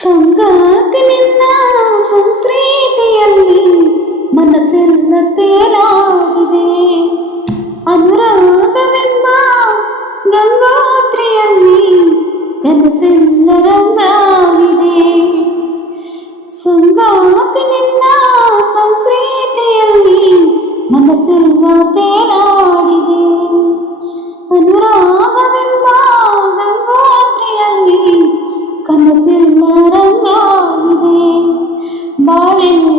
ಸಂಗಾತಿನಿಂದ್ರೀತಿಯಲ್ಲಿ ಮನಸ್ಸೆಲ್ಲ ತೇರಾಗಿದೆ ಅನುರಾಗವೆಂಬ ಗಂಗಾತ್ರಿಯಲ್ಲಿ ಕನಸೆಲ್ಲ ರಂಗಾಗಿದೆ ಸಂಗಾತಿನಿಂದ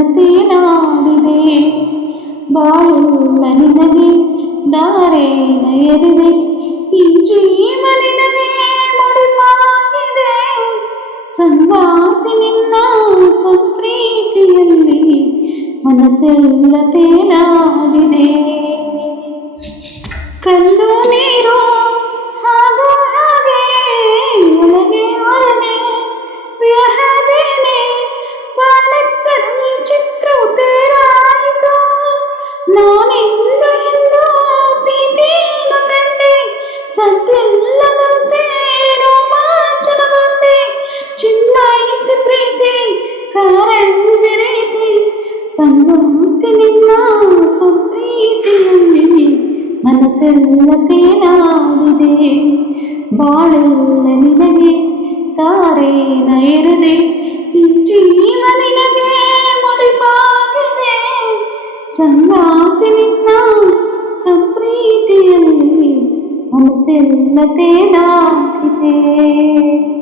ಮನಸ್ಸಿನಾಗಿದೆ ಬಾಳು ನನಗೆ ದಾರೆ ನಯರಿದೆ ಈ ಜೀವನಿನದೆ ಮುಡಿಪಾಗಿದೆ ಸಂಗಾತಿ ನಿನ್ನ ಸಂಪ್ರೀತಿಯಲ್ಲಿ ಮನಸ್ಸಿಲ್ಲದೇನಾ மனசெல்ல தேனாவிதே வாழல்ல நினவே தாரே நயருதே இன்றினவே முடிப்பாகதே சந்தாத்து நின்னா சம்பிரீத்தியல்லே மனசெல்ல தேனாகிதே